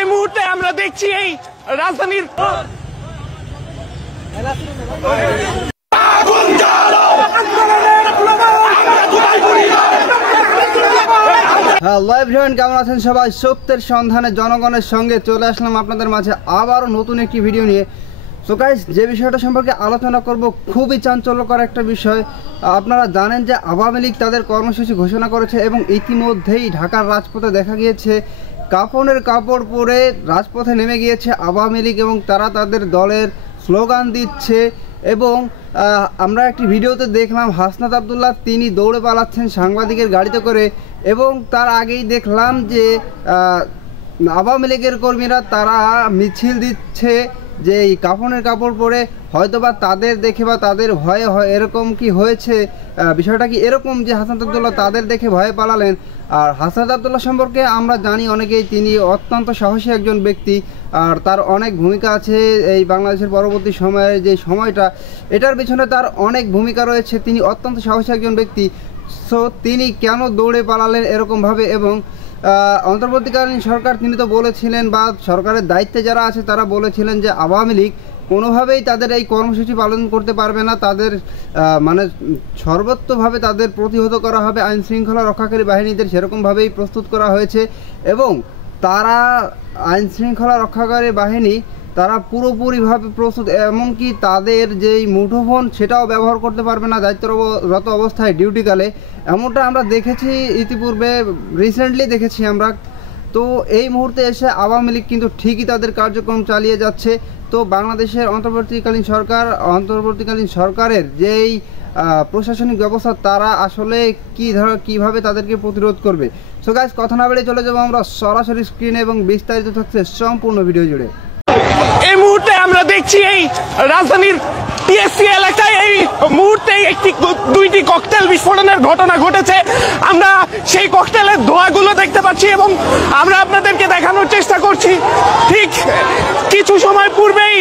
এই মুহূর্তে আমরা দেখছি এই রাজধানীর হ্যালো এভরিওয়ান, কেমন আছেন সবাই? সত্যের সন্ধানে জনগণের সঙ্গে চলে আসলাম আপনাদের মাঝে আবারও নতুন একটি ভিডিও নিয়ে। সো গাইস, যে বিষয়টা সম্পর্কে আলোচনা করব খুবই চাঞ্চল্যকর একটা বিষয়। আপনারা জানেন যে আওয়ামী লীগ তাদের কর্মসূচি ঘোষণা করেছে এবং ইতিমধ্যেই ঢাকার রাজপথে দেখা গিয়েছে কাফনের কাপড় পরে রাজপথে নেমে গিয়েছে আওয়ামী লীগ এবং তারা তাদের দলের স্লোগান দিচ্ছে। এবং আমরা একটি ভিডিওতে দেখলাম হাসনাত আবদুল্লাহ তিনি দৌড়ে পালাচ্ছেন সাংবাদিকের গাড়িতে করে, এবং তার আগেই দেখলাম যে আওয়ামী লীগের কর্মীরা তারা মিছিল দিচ্ছে যে এই কাফনের কাপড় পরে, হয়তোবা তাদের দেখে বা তাদের ভয়ে এরকম কি হয়েছে, বিষয়টা কি এরকম যে হাসনাত আবদুল্লাহ তাদের দেখে ভয়ে পালালেন। আর হাসনাত আবদুল্লাহ সম্পর্কে আমরা জানি অনেকেই, তিনি অত্যন্ত সাহসী একজন ব্যক্তি, আর তার অনেক ভূমিকা আছে এই বাংলাদেশের পরবর্তী সময়ের যে সময়টা, এটার পিছনে তার অনেক ভূমিকা রয়েছে। তিনি অত্যন্ত সাহসী একজন ব্যক্তি। সো তিনি কেন দৌড়ে পালালেন এরকমভাবে? এবং অন্তর্বর্তীকালীন সরকার তিনি তো বলেছিলেন, বা সরকারের দায়িত্বে যারা আছে তারা বলেছিলেন যে আওয়ামী লীগ কোনোভাবেই তাদের এই কর্মসূচি পালন করতে পারবে না, তাদের মানে সর্বত্রভাবে তাদের প্রতিহত করা হবে, আইন শৃঙ্খলা রক্ষাকারী বাহিনীদের সেরকমভাবেই প্রস্তুত করা হয়েছে। এবং তারা আইন শৃঙ্খলা রক্ষাকারী বাহিনী তারা পুরোপুরিভাবে প্রস্তুত, এমনকি তাদের যেই মুঠোফোন সেটাও ব্যবহার করতে পারবে না দায়িত্বরত অবস্থায় ডিউটিকালে, এমনটা আমরা দেখেছি ইতিপূর্বে, রিসেন্টলি দেখেছি আমরা। তো এই মুহূর্তে এসে আওয়ামী লীগ কিন্তু ঠিকই তাদের কার্যক্রম চালিয়ে যাচ্ছে। তো বাংলাদেশের অন্তর্বর্তীকালীন সরকারের যেই প্রশাসনিক ব্যবস্থা, তারা আসলে কীভাবে তাদেরকে প্রতিরোধ করবে। সো গাইস, কথা না বেড়ে চলে যাবো আমরা সরাসরি স্ক্রিনে, এবং বিস্তারিত থাকছে সম্পূর্ণ ভিডিও জুড়ে। এই মুহূর্তে আমরা দেখছি এই রাজধানীর টিএসসি এলাকায় এই মুহূর্তে দুইটি ককটেল বিস্ফোরণের ঘটনা ঘটেছে। আমরা সেই ককটেলের ধোঁয়াগুলো দেখতে পাচ্ছি এবং আমরা আপনাদেরকে দেখানোর চেষ্টা করছি। ঠিক কিছু সময় পূর্বেই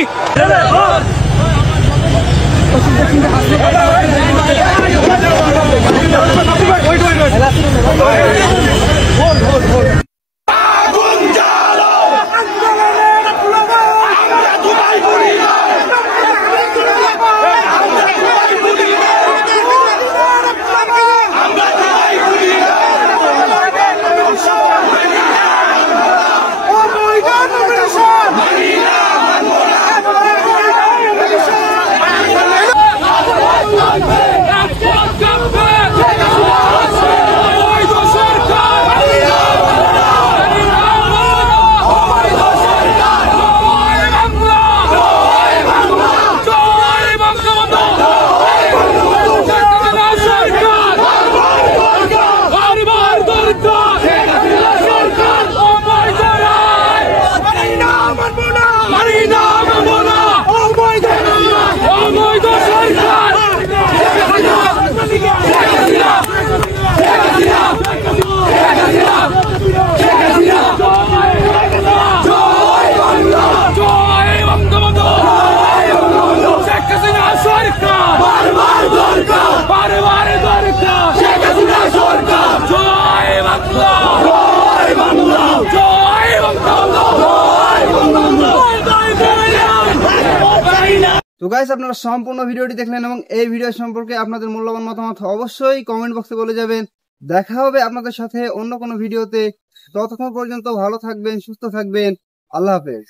তো গাইস, আপনারা সম্পূর্ণ ভিডিওটি দেখলেন এবং এই ভিডিও সম্পর্কে আপনাদের মূল্যবান মতামত অবশ্যই কমেন্ট বক্সে বলে যাবেন। দেখা হবে আপনাদের সাথে অন্য কোনো ভিডিওতে। ততক্ষণ পর্যন্ত ভালো থাকবেন, সুস্থ থাকবেন। আল্লাহ হাফেজ।